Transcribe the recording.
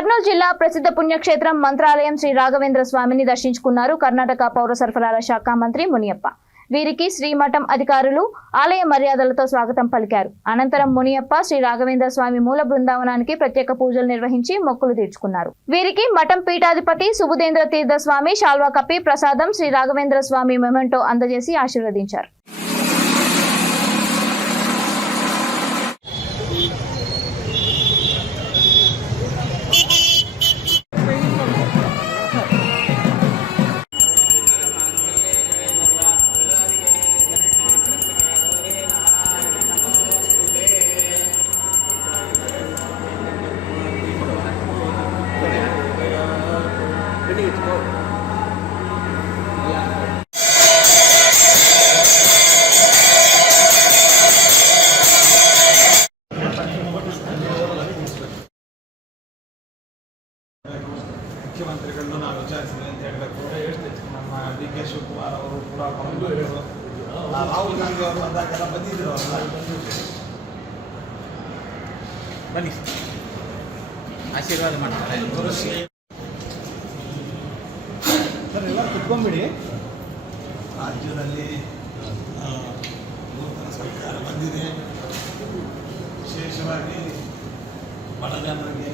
కర్నూలు జిల్లా ప్రసిద్ధ పుణ్యక్షేత్రం మంత్రాలయం శ్రీ రాఘవేంద్ర స్వామిని దర్శించుకున్నారు కర్ణాటక పౌర సరఫరాల శాఖ మంత్రి మునియప్ప. వీరికి శ్రీమఠం అధికారులు ఆలయ మర్యాదలతో స్వాగతం పలికారు. అనంతరం మునియప్ప శ్రీ రాఘవేంద్ర స్వామి మూల బృందావనానికి ప్రత్యేక పూజలు నిర్వహించి మొక్కులు తీర్చుకున్నారు. వీరికి మఠం పీఠాధిపతి సుబుధేంద్ర తీర్థ స్వామి శాల్వా కప్పి ప్రసాదం శ్రీ రాఘవేంద్ర స్వామి మెమెంటో అందజేసి ఆశీర్వదించారు. ಮುಖ್ಯಮಂತ್ರಿಗಳನ್ನು ನಾವು ವಿಚಾರಿಸಿದೆ ಅಂತ ಹೇಳಬೇಕು. ನಮ್ಮ ಡಿ ಕೆ ಶಿವಕುಮಾರ್ ಅವರು ಕೂಡ ಬಂದಿದ್ದರು, ರಾಹುಲ್ ಗಾಂಧಿ ಅವರು ಬಂದಾಗೆಲ್ಲ ಬಂದಿದ್ದರು. ಬನ್ನಿ ಆಶೀರ್ವಾದ ಮಾಡ್ತಾರೆ. ಸರ್ ಎಲ್ಲ ಕುತ್ಕೊಂಡ್ಬಿಡಿ. ರಾಜ್ಯದಲ್ಲಿ ನೂತನ ಸರ್ಕಾರ ಬಂದಿದೆ. ವಿಶೇಷವಾಗಿ ಬಡ ಜನರಿಗೆ